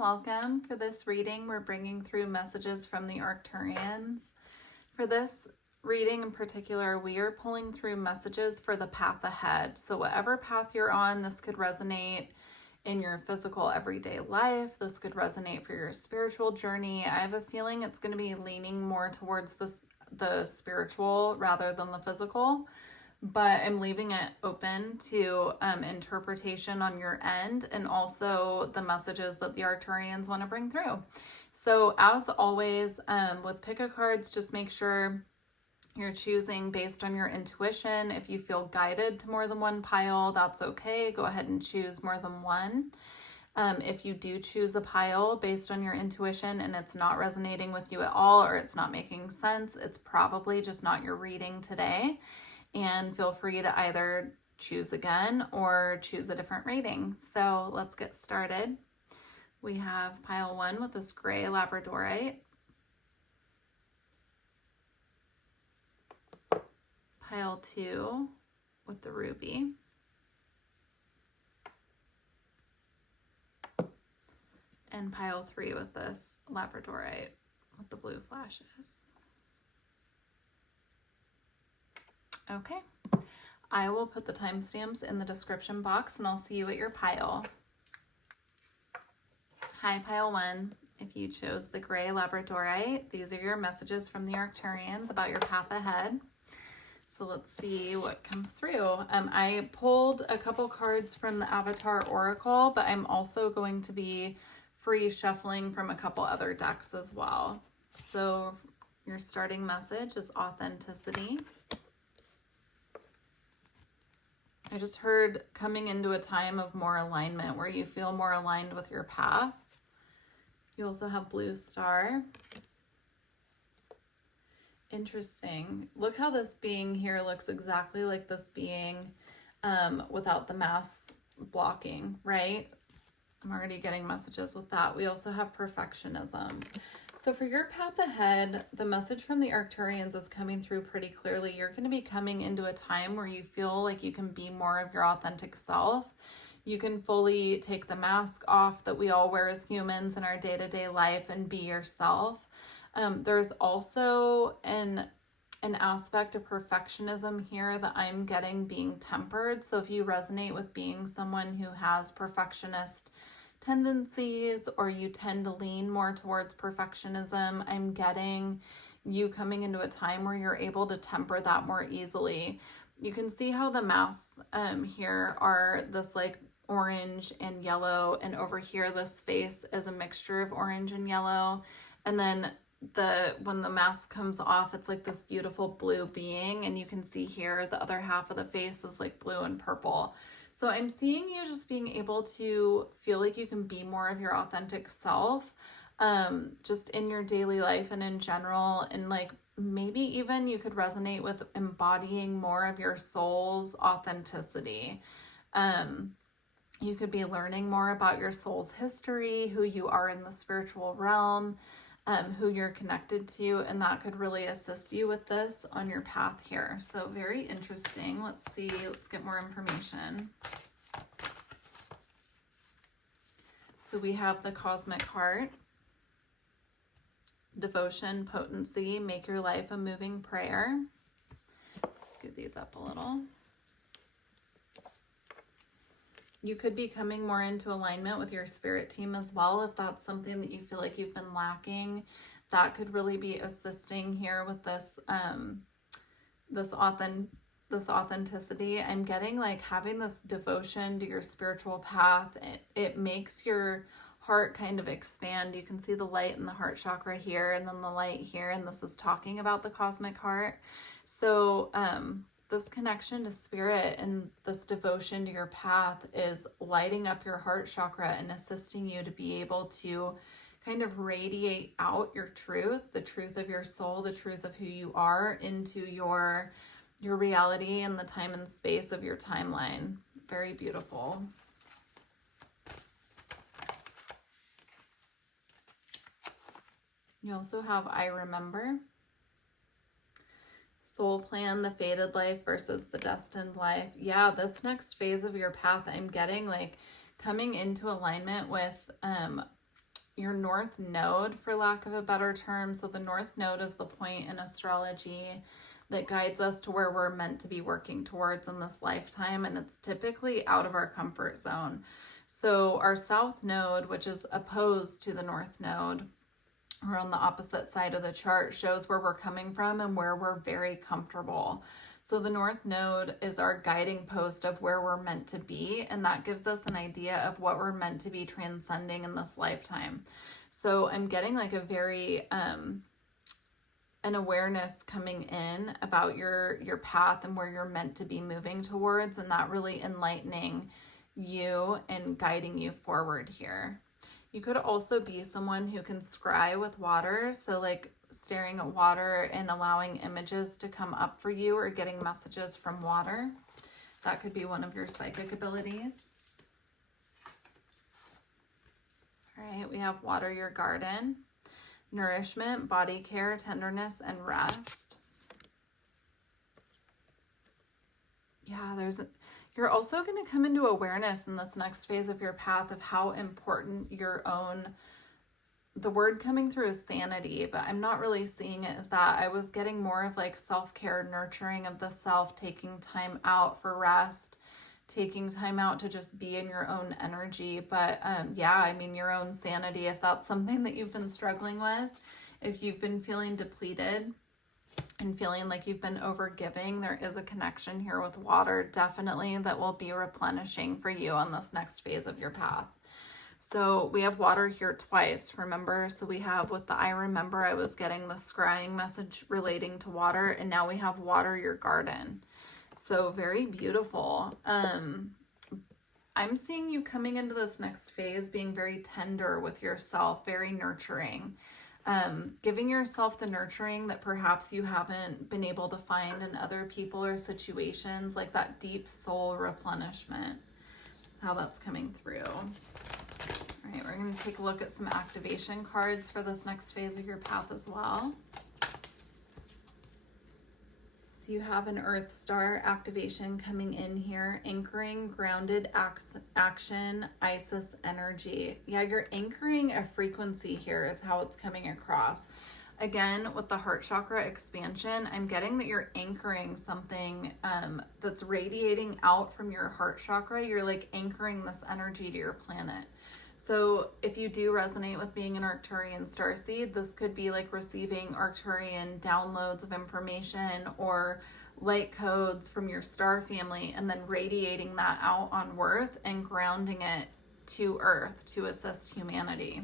welcome. For this reading, we're bringing through messages from the Arcturians. For this reading in particular, we are pulling through messages for the path ahead. So whatever path you're on, this could resonate in your physical everyday life. This could resonate for your spiritual journey. I have a feeling it's going to be leaning more towards the spiritual rather than the physical, but I'm leaving it open to interpretation on your end, and also the messages that the Arcturians want to bring through. So as always, with pick a cards, just make sure you're choosing based on your intuition. If you feel guided to more than one pile, that's okay. Go ahead and choose more than one. If you do choose a pile based on your intuition and it's not resonating with you at all, or it's not making sense, it's probably just not your reading today. And feel free to either choose again or choose a different reading. So let's get started. We have pile 1 with this gray labradorite. Pile 2 with the ruby. And pile 3 with this labradorite with the blue flashes. Okay, I will put the timestamps in the description box and I'll see you at your pile. Hi, pile 1. If you chose the gray labradorite, these are your messages from the Arcturians about your path ahead. So let's see what comes through. I pulled a couple cards from the Avatar Oracle, but I'm also going to be free shuffling from a couple other decks as well. So your starting message is authenticity. I just heard coming into a time of more alignment where you feel more aligned with your path. You also have blue star. Interesting. Look how this being here looks exactly like this being without the mask blocking, right? I'm already getting messages with that. We also have perfectionism. So for your path ahead, the message from the Arcturians is coming through pretty clearly. You're going to be coming into a time where you feel like you can be more of your authentic self. You can fully take the mask off that we all wear as humans in our day-to-day life and be yourself. There's also an aspect of perfectionism here that I'm getting being tempered. So if you resonate with being someone who has perfectionist tendencies, or you tend to lean more towards perfectionism, I'm getting you coming into a time where you're able to temper that more easily. You can see how the masks here are this like orange and yellow, and over here this face is a mixture of orange and yellow, and then when the mask comes off, it's like this beautiful blue being, and you can see here the other half of the face is like blue and purple. So I'm seeing you just being able to feel like you can be more of your authentic self, just in your daily life and in general. And like maybe even you could resonate with embodying more of your soul's authenticity. You could be learning more about your soul's history, who you are in the spiritual realm, who you're connected to, and that could really assist you with this on your path here. So very interesting. Let's see, let's get more information. So we have the cosmic heart, devotion, potency, make your life a moving prayer. Scoot these up a little. You could be coming more into alignment with your spirit team as well. If that's something that you feel like you've been lacking, that could really be assisting here with this, this authenticity. I'm getting like having this devotion to your spiritual path. It makes your heart kind of expand. You can see the light in the heart chakra here, and then the light here, and this is talking about the cosmic heart. So, this connection to spirit and this devotion to your path is lighting up your heart chakra and assisting you to be able to kind of radiate out your truth, the truth of your soul, the truth of who you are into your reality and the time and space of your timeline. Very beautiful. You also have I remember. Soul plan, the fated life versus the destined life. Yeah, this next phase of your path, I'm getting like coming into alignment with your north node, for lack of a better term. So the north node is the point in astrology that guides us to where we're meant to be working towards in this lifetime, and it's typically out of our comfort zone. So our south node, which is opposed to the north node, or on the opposite side of the chart, shows where we're coming from and where we're very comfortable. So the north node is our guiding post of where we're meant to be, and that gives us an idea of what we're meant to be transcending in this lifetime. So I'm getting like a very an awareness coming in about your path and where you're meant to be moving towards, and that really enlightening you and guiding you forward here. You could also be someone who can scry with water, so like staring at water and allowing images to come up for you, or getting messages from water. That could be one of your psychic abilities. All right, we have water your garden, nourishment, body care, tenderness, and rest. Yeah, you're also going to come into awareness in this next phase of your path of how important your own, the word coming through is sanity, but I'm not really seeing it as that. I was getting more of like self-care, nurturing of the self, taking time out for rest, taking time out to just be in your own energy. But yeah, I mean, your own sanity, if that's something that you've been struggling with, if you've been feeling depleted and feeling like you've been overgiving, there is a connection here with water, definitely, that will be replenishing for you on this next phase of your path. So we have water here twice, remember? So we have with the I remember, I was getting the scrying message relating to water, and now we have water your garden. So very beautiful. I'm seeing you coming into this next phase being very tender with yourself, very nurturing. Giving yourself the nurturing that perhaps you haven't been able to find in other people or situations, like that deep soul replenishment. That's how that's coming through. All right, we're going to take a look at some activation cards for this next phase of your path as well. So you have an Earth Star activation coming in here, anchoring, grounded action, Isis energy. Yeah, you're anchoring a frequency here is how it's coming across. Again, with the heart chakra expansion, I'm getting that you're anchoring something that's radiating out from your heart chakra. You're like anchoring this energy to your planet. So if you do resonate with being an Arcturian starseed, this could be like receiving Arcturian downloads of information or light codes from your star family, and then radiating that out on Earth and grounding it to Earth to assist humanity.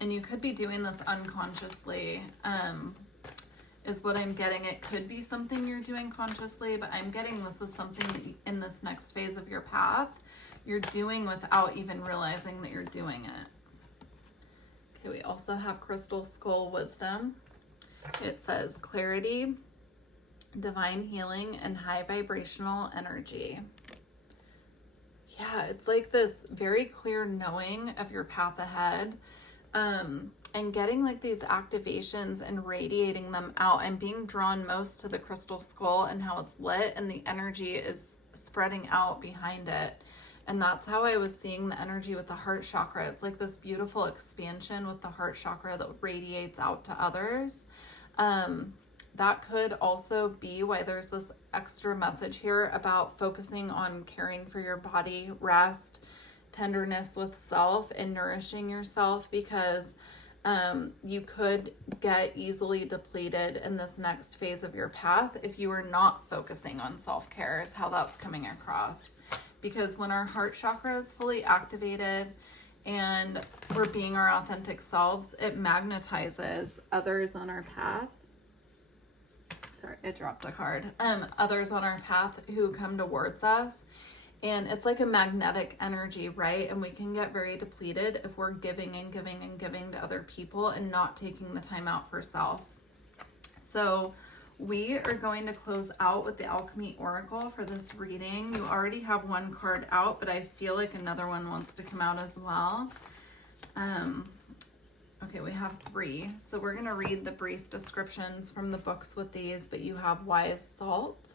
And you could be doing this unconsciously, is what I'm getting. It could be something you're doing consciously, but I'm getting this is something that in this next phase of your path, you're doing without even realizing that you're doing it. Okay, we also have Crystal Skull Wisdom. It says clarity, divine healing, and high vibrational energy. Yeah, it's like this very clear knowing of your path ahead, and getting like these activations and radiating them out. I'm being drawn most to the crystal skull and how it's lit, and the energy is spreading out behind it. And that's how I was seeing the energy with the heart chakra. It's like this beautiful expansion with the heart chakra that radiates out to others. That could also be why there's this extra message here about focusing on caring for your body, rest, tenderness with self, and nourishing yourself, because you could get easily depleted in this next phase of your path if you are not focusing on self-care, is how that's coming across. Because when our heart chakra is fully activated and we're being our authentic selves, it magnetizes others on our path. Sorry, I dropped a card. Others on our path who come towards us. And it's like a magnetic energy, right? And we can get very depleted if we're giving and giving and giving to other people and not taking the time out for self. So we are going to close out with the Alchemy Oracle for this reading. You already have one card out, but I feel like another one wants to come out as well. Okay, we have 3. So we're going to read the brief descriptions from the books with these, but you have Wise Salt,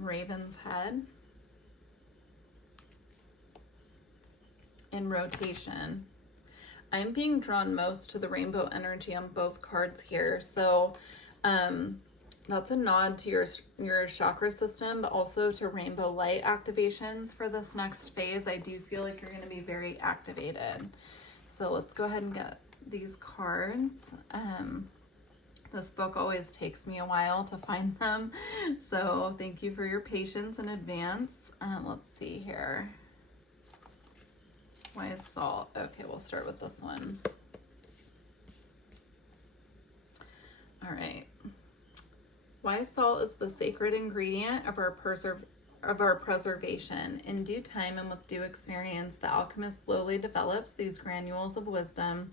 Raven's Head, in rotation. I'm being drawn most to the rainbow energy on both cards here. So that's a nod to your chakra system, but also to rainbow light activations for this next phase. I do feel like you're going to be very activated. So let's go ahead and get these cards. This book always takes me a while to find them, so thank you for your patience in advance. Let's see here. Why is salt? Okay, we'll start with this one. All right. Why salt is the sacred ingredient of our preservation. In due time and with due experience, the alchemist slowly develops these granules of wisdom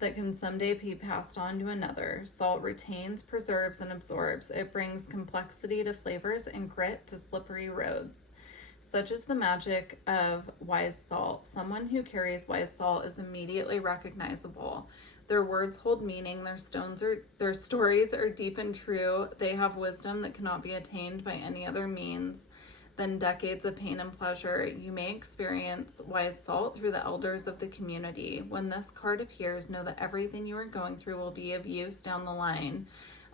that can someday be passed on to another. Salt retains, preserves, and absorbs. It brings complexity to flavors and grit to slippery roads. Such is the magic of wise salt. Someone who carries wise salt is immediately recognizable. Their words hold meaning, their stories are deep and true. They have wisdom that cannot be attained by any other means than decades of pain and pleasure. You may experience wise salt through the elders of the community. When this card appears, know that everything you are going through will be of use down the line.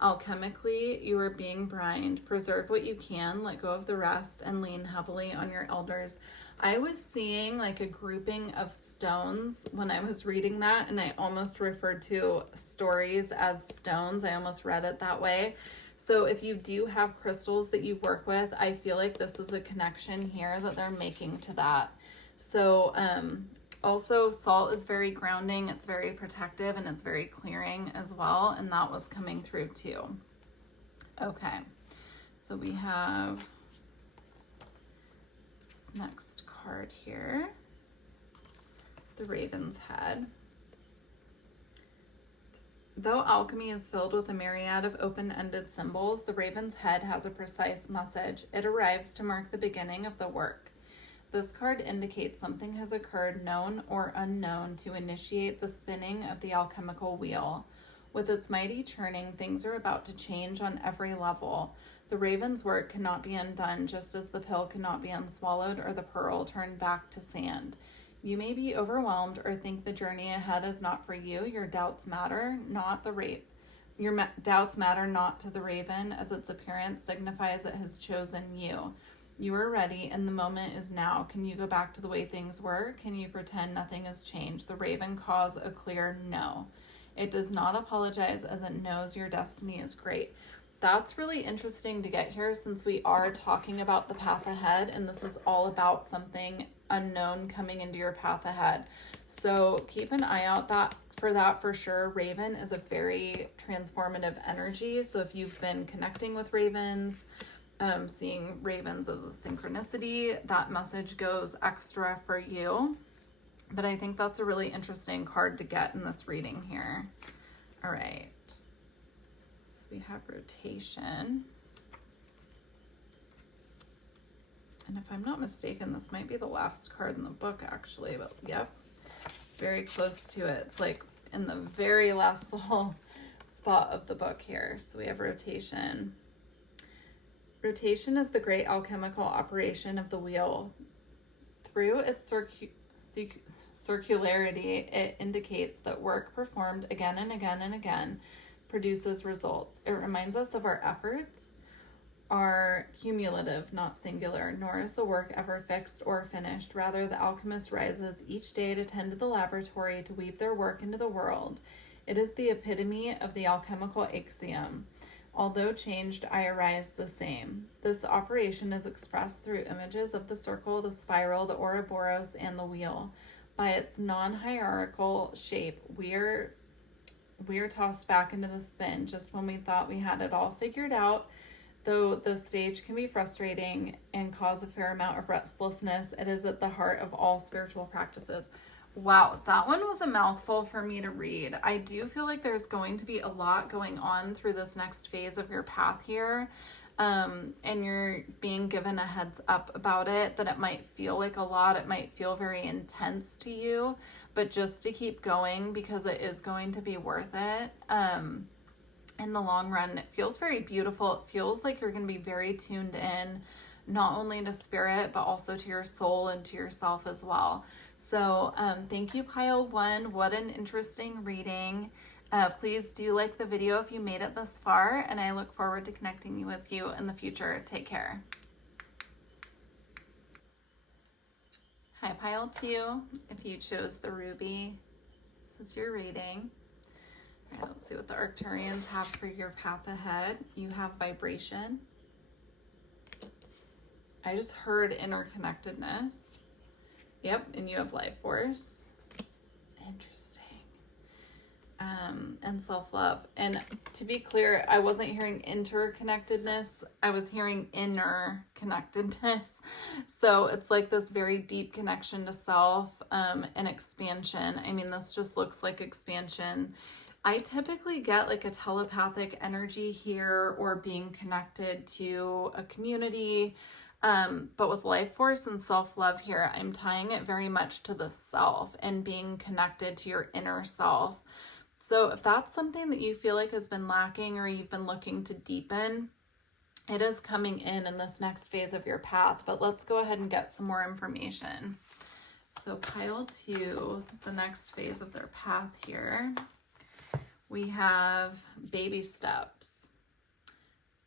Alchemically, you are being brined. Preserve what you can, let go of the rest, and lean heavily on your elders. I was seeing like a grouping of stones when I was reading that, and I almost referred to stories as stones. I almost read it that way. So if you do have crystals that you work with, I feel like this is a connection here that they're making to that. So also salt is very grounding, it's very protective, and it's very clearing as well, and that was coming through too. Okay, so we have this next card here, the Raven's Head. Though alchemy is filled with a myriad of open-ended symbols, the Raven's Head has a precise message. It arrives to mark the beginning of the work. This card indicates something has occurred, known or unknown, to initiate the spinning of the alchemical wheel. With its mighty churning, things are about to change on every level. The Raven's work cannot be undone, just as the pill cannot be unswallowed or the pearl turned back to sand. You may be overwhelmed or think the journey ahead is not for you. Your doubts matter not to the Raven, as its appearance signifies it has chosen you. You are ready, and the moment is now. Can you go back to the way things were? Can you pretend nothing has changed? The Raven calls a clear no. It does not apologize, as it knows your destiny is great. That's really interesting to get here, since we are talking about the path ahead, and this is all about something unknown coming into your path ahead. So keep an eye out for that for sure. Raven is a very transformative energy. So if you've been connecting with ravens, seeing ravens as a synchronicity, that message goes extra for you. But I think that's a really interesting card to get in this reading here. All right. So we have rotation. And if I'm not mistaken, this might be the last card in the book, actually. But yep, it's very close to it. It's like in the very last little spot of the book here. So we have rotation. Rotation is the great alchemical operation of the wheel. Through its circularity, it indicates that work performed again and again and again produces results. It reminds us of our efforts are cumulative, not singular, nor is the work ever fixed or finished. Rather, the alchemist rises each day to tend to the laboratory, to weave their work into the world. It is the epitome of the alchemical axiom. Although changed, I arise the same. This operation is expressed through images of the circle, the spiral, the Ouroboros, and the wheel. By its non-hierarchical shape, we are tossed back into the spin just when we thought we had it all figured out. Though the stage can be frustrating and cause a fair amount of restlessness, it is at the heart of all spiritual practices. Wow, that one was a mouthful for me to read. I do feel like there's going to be a lot going on through this next phase of your path here. And you're being given a heads up about it, that it might feel like a lot. It might feel very intense to you, but just to keep going, because it is going to be worth it. In the long run, it feels very beautiful. It feels like you're going to be very tuned in, not only to spirit, but also to your soul and to yourself as well. So thank you, pile one. What an interesting reading. Please do like the video if you made it this far, and I look forward to connecting with you in the future. Take care. Hi, pile two. If you chose the ruby, this is your reading. All right, let's see what the Arcturians have for your path ahead. You have vibration. I just heard interconnectedness. Yep, and you have life force. Interesting. And self-love. And to be clear, I wasn't hearing interconnectedness. I was hearing inner connectedness. So it's like this very deep connection to self and expansion. I mean, this just looks like expansion. I typically get like a telepathic energy here, or being connected to a community. But with life force and self-love here, I'm tying it very much to the self and being connected to your inner self. So if that's something that you feel like has been lacking, or you've been looking to deepen, it is coming in this next phase of your path. But let's go ahead and get some more information. So pile two, the next phase of their path here, we have baby steps.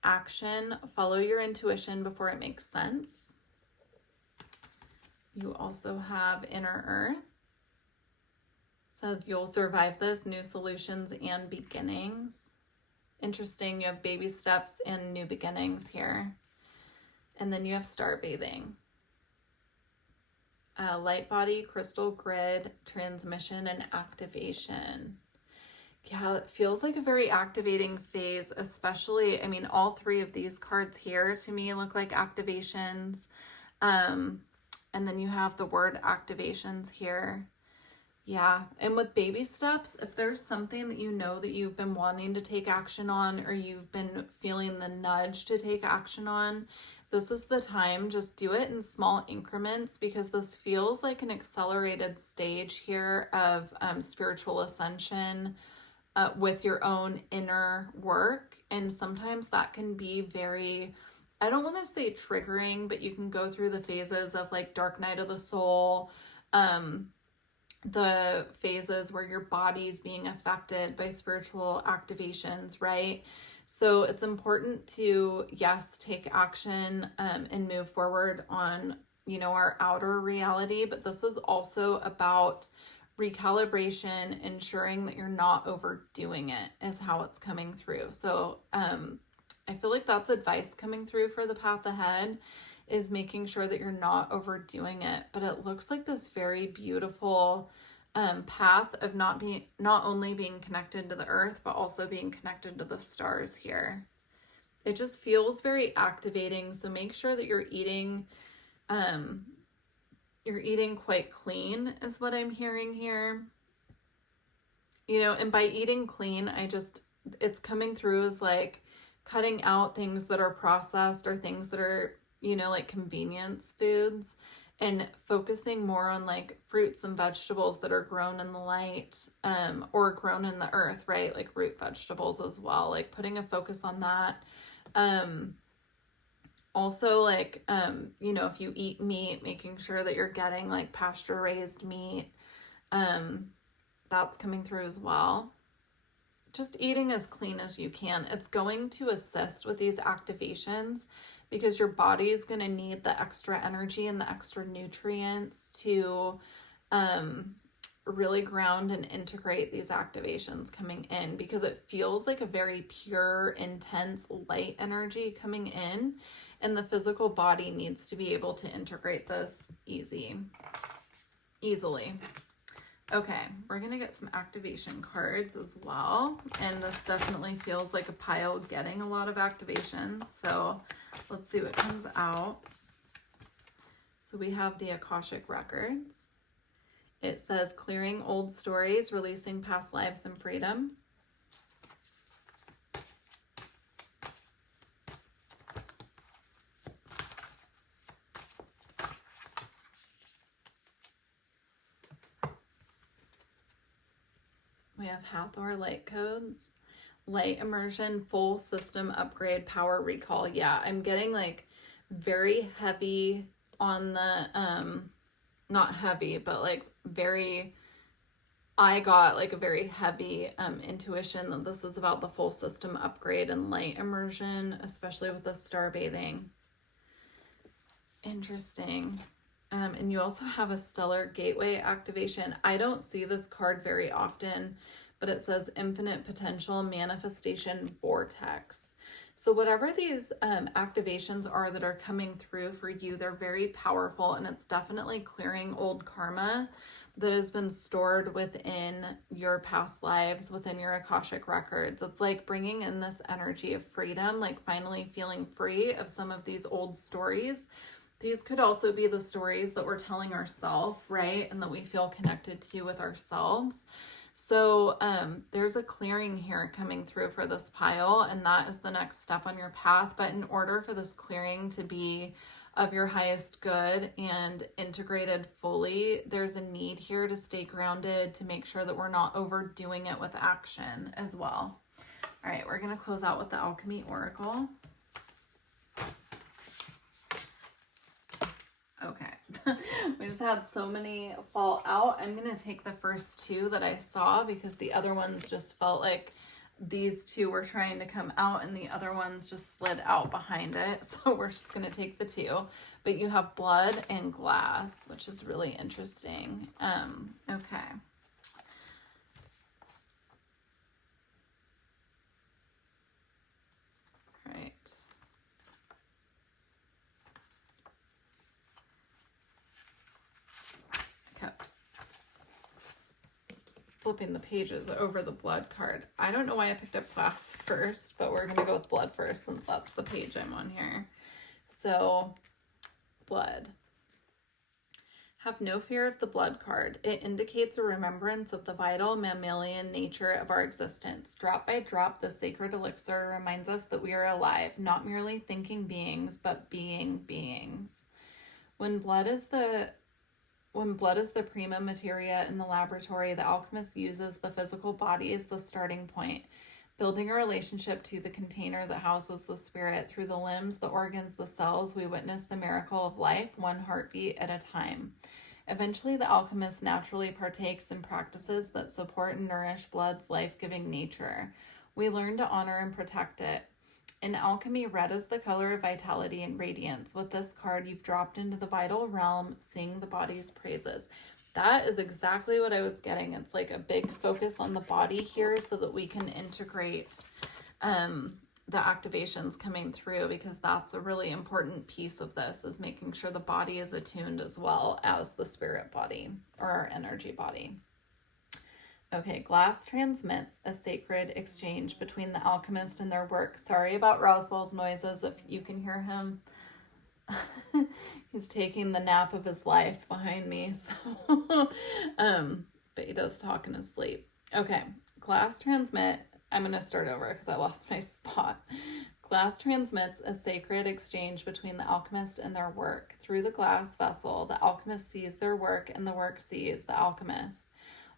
Action, follow your intuition before it makes sense. You also have inner earth. Says you'll survive this, new solutions and beginnings. Interesting, you have baby steps and new beginnings here. And then you have star bathing. Light body, crystal grid, transmission, and activation. Yeah, it feels like a very activating phase, especially, I mean, all three of these cards here to me look like activations. And then you have the word activations here. Yeah, and with baby steps, if there's something that you know that you've been wanting to take action on, or you've been feeling the nudge to take action on, this is the time. Just do it in small increments, because this feels like an accelerated stage here of spiritual ascension with your own inner work. And sometimes that can be very, I don't want to say triggering, but you can go through the phases of like dark night of the soul, the phases where your body's being affected by spiritual activations, right? So it's important to, yes, take action and move forward on, you know, our outer reality, but this is also about recalibration, ensuring that you're not overdoing it is how it's coming through. So I feel like that's advice coming through for the path ahead, is making sure that you're not overdoing it. But it looks like this very beautiful path of not only being connected to the earth, but also being connected to the stars here. It just feels very activating. So make sure that you're eating quite clean is what I'm hearing here. You know, and by eating clean, it's coming through as like cutting out things that are processed, or things that are, you know, like convenience foods, and focusing more on like fruits and vegetables that are grown in the light, or grown in the earth, right? Like root vegetables as well, like putting a focus on that. Also, like, you know, if you eat meat, making sure that you're getting like pasture raised meat, that's coming through as well. Just eating as clean as you can. It's going to assist with these activations, because your body is going to need the extra energy and the extra nutrients to really ground and integrate these activations coming in, because it feels like a very pure, intense, light energy coming in, and the physical body needs to be able to integrate this easily. Okay, we're gonna get some activation cards as well, and this definitely feels like a pile getting a lot of activations, so let's see what comes out. So we have the Akashic Records. It says clearing old stories, releasing past lives, and freedom. We have Hathor light codes, light immersion, full system upgrade, power recall. Yeah, I'm getting like very heavy on the not heavy, but like very, I got like a very heavy intuition that this is about the full system upgrade and light immersion, especially with the star bathing. Interesting. And you also have a stellar gateway activation. I don't see this card very often, but it says infinite potential manifestation vortex. So whatever these activations are that are coming through for you, they're very powerful, and it's definitely clearing old karma that has been stored within your past lives, within your Akashic records. It's like bringing in this energy of freedom, like finally feeling free of some of these old stories. These could also be the stories that we're telling ourselves, right? And that we feel connected to with ourselves. So there's a clearing here coming through for this pile, and that is the next step on your path. But in order for this clearing to be of your highest good and integrated fully, there's a need here to stay grounded, to make sure that we're not overdoing it with action as well. All right, we're going to close out with the Alchemy Oracle. Okay, we just had so many fall out. I'm going to take the first two that I saw because the other ones just felt like these two were trying to come out and the other ones just slid out behind it. So we're just going to take the two. But you have blood and glass, which is really interesting. Okay. All right. Kept flipping the pages over the blood card. I don't know why I picked up glass first, but we're going to go with blood first since that's the page I'm on here. So, blood. Have no fear of the blood card. It indicates a remembrance of the vital mammalian nature of our existence. Drop by drop, the sacred elixir reminds us that we are alive, not merely thinking beings, but being beings. When blood is the prima materia in the laboratory, the alchemist uses the physical body as the starting point, building a relationship to the container that houses the spirit. Through the limbs, the organs, the cells, we witness the miracle of life, one heartbeat at a time. Eventually, the alchemist naturally partakes in practices that support and nourish blood's life-giving nature. We learn to honor and protect it. In alchemy, red is the color of vitality and radiance. With this card, you've dropped into the vital realm, sing the body's praises. That is exactly what I was getting. It's like a big focus on the body here so that we can integrate the activations coming through, because that's a really important piece of this, is making sure the body is attuned as well as the spirit body or our energy body. Okay, glass transmits a sacred exchange between the alchemist and their work. Sorry about Roswell's noises if you can hear him. He's taking the nap of his life behind me, so but he does talk in his sleep. Okay, glass transmit. I'm going to start over because I lost my spot. Glass transmits a sacred exchange between the alchemist and their work. Through the glass vessel, the alchemist sees their work and the work sees the alchemist.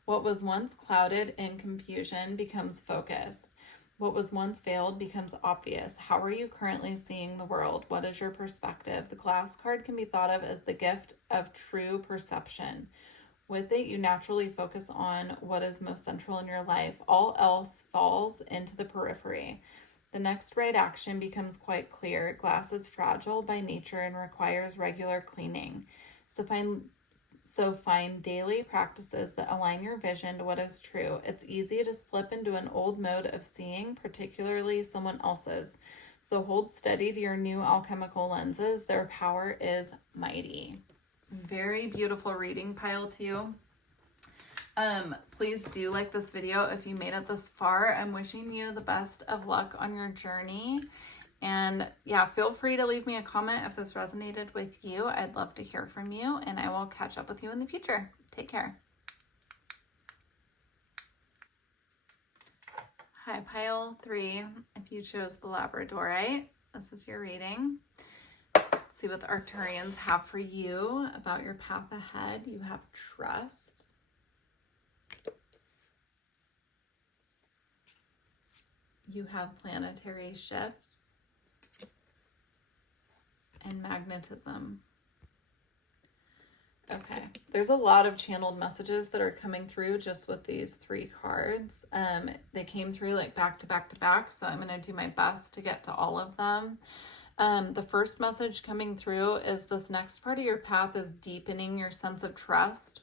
What was once clouded in confusion becomes focused. What was once veiled becomes obvious. How are you currently seeing the world? What is your perspective? The glass card can be thought of as the gift of true perception. With it, you naturally focus on what is most central in your life. All else falls into the periphery. The next right action becomes quite clear. Glass is fragile by nature and requires regular cleaning. So find daily practices that align your vision to what is true. It's easy to slip into an old mode of seeing, particularly someone else's. So hold steady to your new alchemical lenses. Their power is mighty. Very beautiful reading pile too. Please do like this video if you made it this far. I'm wishing you the best of luck on your journey. And yeah, feel free to leave me a comment if this resonated with you. I'd love to hear from you, and I will catch up with you in the future. Take care. Hi, pile 3. If you chose the Labradorite, this is your reading. Let's see what the Arcturians have for you about your path ahead. You have trust. You have planetary shifts and magnetism. Okay, there's a lot of channeled messages that are coming through just with these 3 cards. They came through like back to back to back, so I'm going to do my best to get to all of them. The first message coming through is this next part of your path is deepening your sense of trust,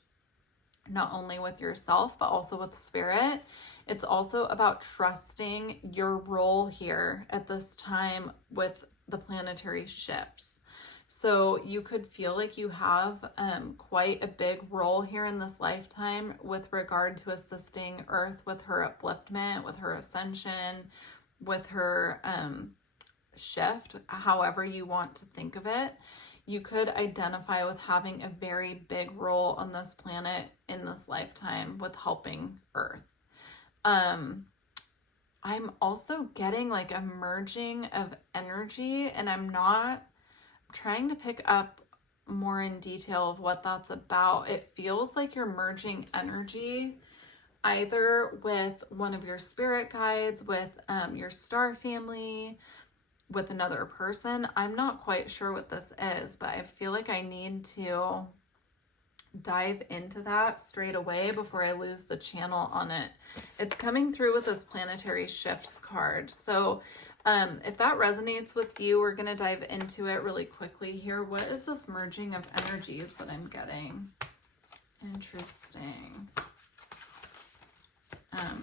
not only with yourself, but also with spirit. It's also about trusting your role here at this time with the planetary shifts. So you could feel like you have quite a big role here in this lifetime with regard to assisting Earth with her upliftment, with her ascension, with her shift, however you want to think of it. You could identify with having a very big role on this planet in this lifetime with helping Earth. I'm also getting like a merging of energy, and I'm trying to pick up more in detail of what that's about. It feels like you're merging energy either with one of your spirit guides, with your star family, with another person. I'm not quite sure what this is, but I feel like I need to dive into that straight away before I lose the channel on it. It's coming through with this planetary shifts card. So if that resonates with you, we're going to dive into it really quickly here. What is this merging of energies that I'm getting? Interesting.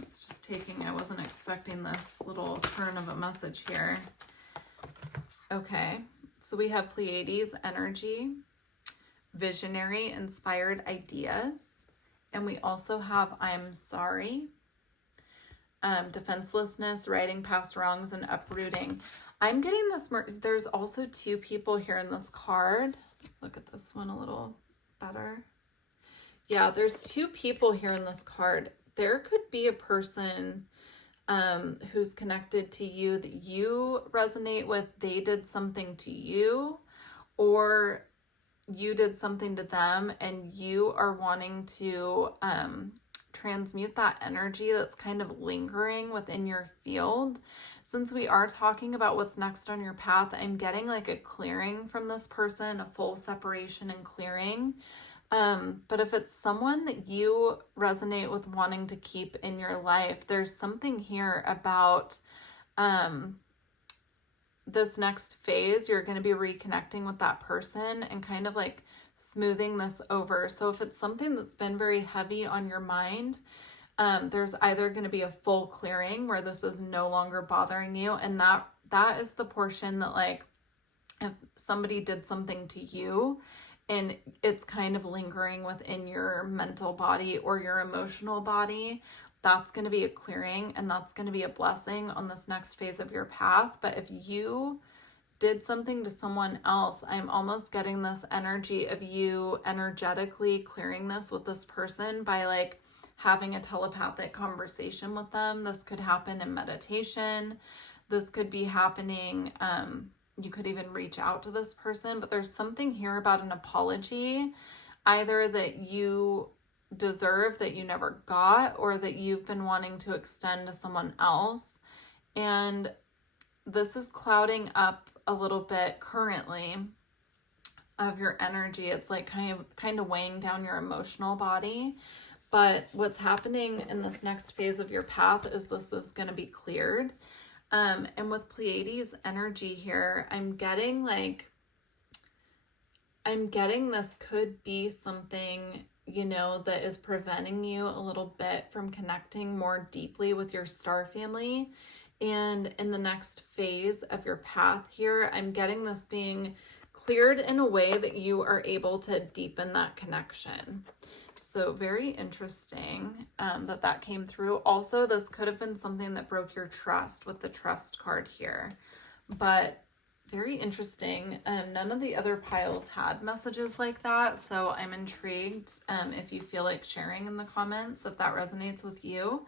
It's just taking, I wasn't expecting this little turn of a message here. Okay, so we have Pleiades energy, visionary, inspired ideas, and we also have I'm sorry, defenselessness, righting past wrongs, and uprooting. I'm getting this, there's also 2 people here in this card. Look at this one a little better. Yeah, there's 2 people here in this card. There could be a person who's connected to you that you resonate with. They did something to you, or you did something to them, and you are wanting to transmute that energy that's kind of lingering within your field. Since we are talking about what's next on your path, I'm getting like a clearing from this person, a full separation and clearing. But if it's someone that you resonate with wanting to keep in your life, there's something here about this next phase. You're going to be reconnecting with that person and kind of like smoothing this over. So if it's something that's been very heavy on your mind, there's either going to be a full clearing where this is no longer bothering you, and that is the portion that, like, if somebody did something to you and it's kind of lingering within your mental body or your emotional body, that's going to be a clearing, and that's going to be a blessing on this next phase of your path. But if you did something to someone else, I'm almost getting this energy of you energetically clearing this with this person by like having a telepathic conversation with them. This could happen in meditation. This could be happening, you could even reach out to this person, but there's something here about an apology, either that you deserve that you never got, or that you've been wanting to extend to someone else. And this is clouding up a little bit currently of your energy. It's like kind of weighing down your emotional body. But what's happening in this next phase of your path is this is going to be cleared. And with Pleiades energy here, I'm getting this could be something, you know, that is preventing you a little bit from connecting more deeply with your star family. And in the next phase of your path here, I'm getting this being cleared in a way that you are able to deepen that connection. So very interesting that came through. Also, this could have been something that broke your trust with the trust card here. But very interesting. None of the other piles had messages like that. So I'm intrigued if you feel like sharing in the comments, if that resonates with you.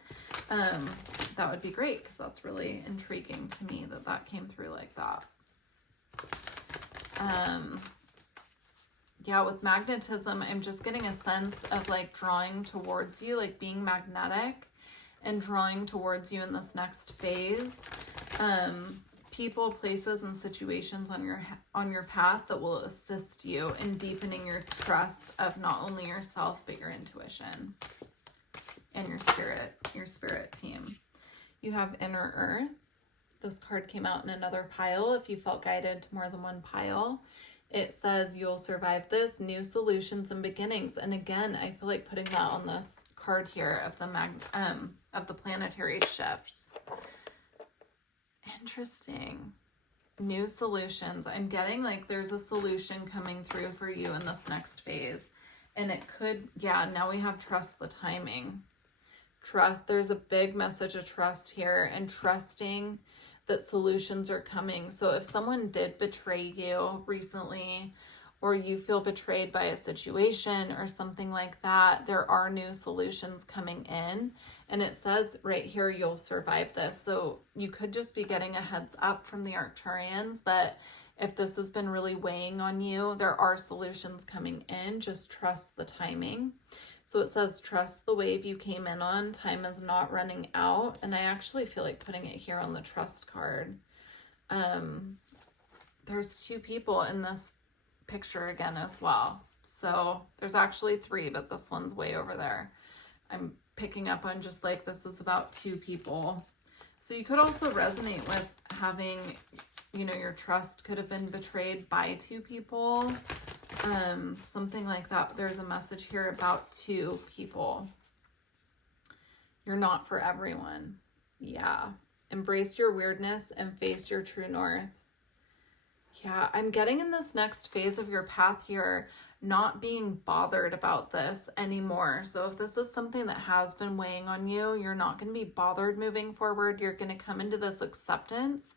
That would be great, because that's really intriguing to me that came through like that. Yeah, with magnetism, I'm just getting a sense of like drawing towards you, like being magnetic and drawing towards you in this next phase. people, places, and situations on your path that will assist you in deepening your trust of not only yourself but your intuition and your spirit team. You have Inner Earth. This card came out in another pile if you felt guided to more than one pile. It says you'll survive this, new solutions and beginnings. And again, I feel like putting that on this card here of the planetary shifts. Interesting. New solutions. I'm getting like there's a solution coming through for you in this next phase. And it could, yeah, now we have trust the timing. Trust, there's a big message of trust here, and trusting that solutions are coming. So if someone did betray you recently, or you feel betrayed by a situation or something like that, there are new solutions coming in. And it says right here, you'll survive this. So you could just be getting a heads up from the Arcturians that if this has been really weighing on you, there are solutions coming in. Just trust the timing. So it says, trust the wave you came in on. Time is not running out. And I actually feel like putting it here on the trust card. There's 2 people in this picture again as well. So there's actually 3, but this one's way over there. I'm picking up on just like this is about 2 people. So you could also resonate with having, you know, your trust could have been betrayed by 2 people. Something like that. There's a message here about 2 people. You're not for everyone. Yeah. Embrace your weirdness and face your true north. Yeah, I'm getting in this next phase of your path here, not being bothered about this anymore. So if this is something that has been weighing on you, you're not going to be bothered moving forward. You're going to come into this acceptance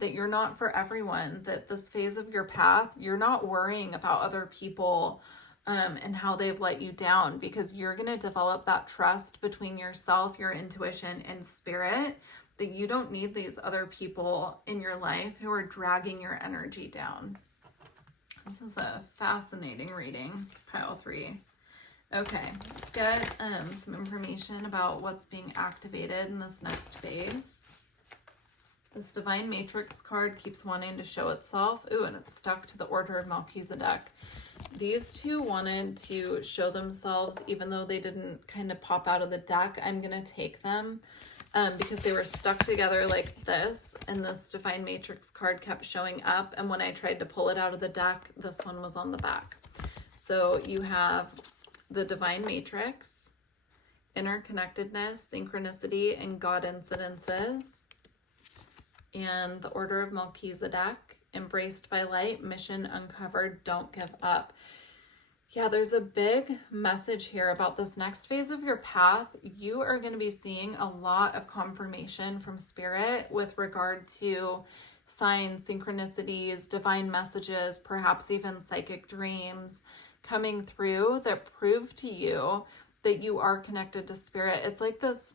that you're not for everyone, that this phase of your path, you're not worrying about other people and how they've let you down, because you're going to develop that trust between yourself, your intuition, and spirit, that you don't need these other people in your life who are dragging your energy down. This is a fascinating reading, pile 3. Okay, let's get some information about what's being activated in this next phase. This Divine Matrix card keeps wanting to show itself. Ooh, and it's stuck to the Order of Melchizedek. These 2 wanted to show themselves, even though they didn't kind of pop out of the deck. I'm going to take them because they were stuck together like this, and this Divine Matrix card kept showing up. And when I tried to pull it out of the deck, this one was on the back. So you have the Divine Matrix, interconnectedness, synchronicity, and God incidences. And the Order of Melchizedek, embraced by light, mission uncovered, don't give up. Yeah, there's a big message here about this next phase of your path. You are going to be seeing a lot of confirmation from Spirit with regard to signs, synchronicities, divine messages, perhaps even psychic dreams coming through that prove to you that you are connected to Spirit. It's like this,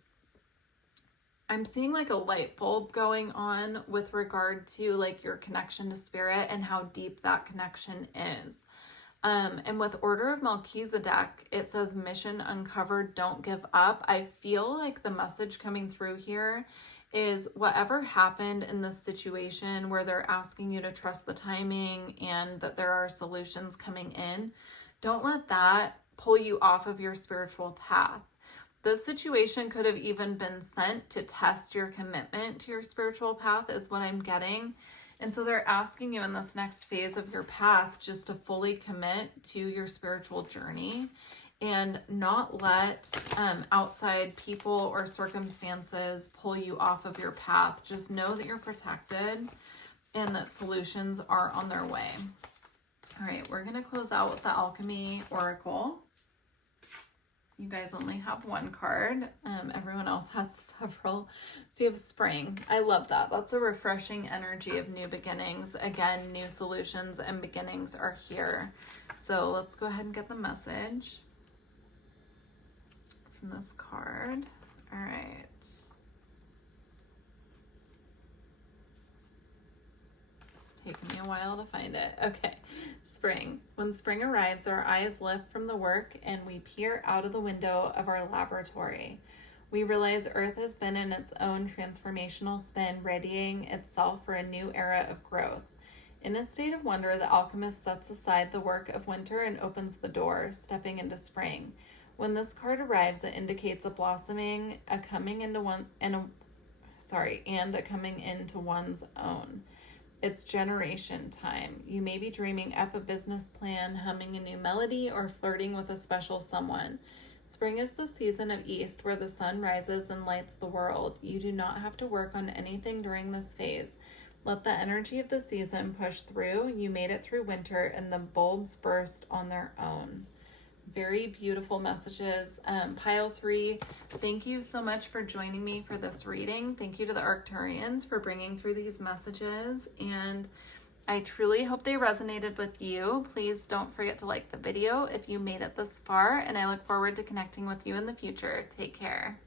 I'm seeing like a light bulb going on with regard to like your connection to Spirit and how deep that connection is. And with Order of Melchizedek, it says mission uncovered, don't give up. I feel like the message coming through here is whatever happened in this situation where they're asking you to trust the timing and that there are solutions coming in, don't let that pull you off of your spiritual path. This situation could have even been sent to test your commitment to your spiritual path, is what I'm getting. And so they're asking you in this next phase of your path just to fully commit to your spiritual journey and not let outside people or circumstances pull you off of your path. Just know that you're protected and that solutions are on their way. All right, we're going to close out with the Alchemy Oracle. You guys only have 1 card. Everyone else has several. So you have Spring. I love that. That's a refreshing energy of new beginnings. Again, new solutions and beginnings are here. So let's go ahead and get the message from this card. All right. It's taken me a while to find it. Okay. Spring. When spring arrives, our eyes lift from the work and we peer out of the window of our laboratory. We realize Earth has been in its own transformational spin, readying itself for a new era of growth. In a state of wonder, the alchemist sets aside the work of winter and opens the door, stepping into spring. When this card arrives, it indicates a blossoming, a coming into a coming into one's own. It's generation time. You may be dreaming up a business plan, humming a new melody, or flirting with a special someone. Spring is the season of East where the sun rises and lights the world. You do not have to work on anything during this phase. Let the energy of the season push through. You made it through winter and the bulbs burst on their own. Very beautiful messages. Pile 3, thank you so much for joining me for this reading. Thank you to the Arcturians for bringing through these messages, and I truly hope they resonated with you. Please don't forget to like the video if you made it this far, and I look forward to connecting with you in the future. Take care.